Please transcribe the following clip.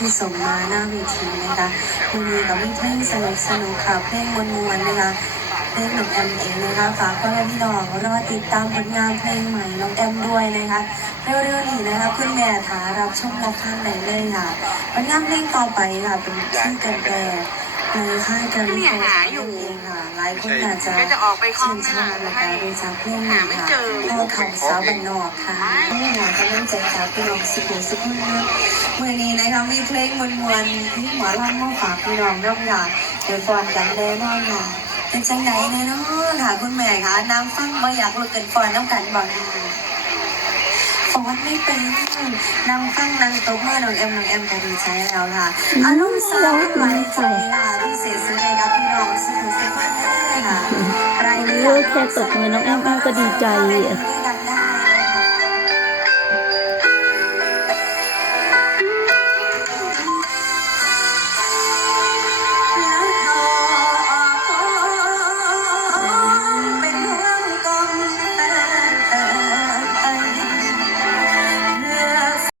ที่ส่งมาหน้าเวทีนะคะวันนี้ก็มีเพลงสนุกสนุกค่ะเพลงมวนๆนะคะเพลงน้องแอมเองนะคะฝากพ่อแม่พี่น้องรอติดตามผลงานเพลงใหม่น้องแอมด้วยนะคะเร็วๆนี้นะคะคุณแม่ถารับชมรับฟังไหนเลยค่ะผลงานเพลงต่อไปค่ะเป็นชื่อกันแก ในค่ายการเคราะห์เองค่ะหลายคนอาจจะก็จะออกไปคลอชื่งนนั่นชอบนะคะแหละให้โดยจากเพลงนี้หาไม่ค่ะเจอพ่อเขาสาวบ้านนอกค่ะนี่หมอกำลังใจจากพี่น้องสุขุมสุขุนเมื่อนี้นะคะมีเพลงมวนๆที่หมอลำมาฝากพี่น้องร่วมงานเดี๋ยวฟอนกันแน่นอนค่ะเป็นจังไหนแน่นอนค่ะคุณแม่ค่ะน้ำฟังมาอยากลุกกันฟอนน้ำกันบอก ฟอนไม่เป็นนางฟังนางตบมือน้องแอมน้องแอมก็ดีใจแล้วค่ะอารมณ์สาวไหวใจค่ะพิเศษสุดเลยครับพี่น้องสุขุมสุขุมค่ะเออแค่ตบมือน้องแอมแอมก็ดีใจค่ะ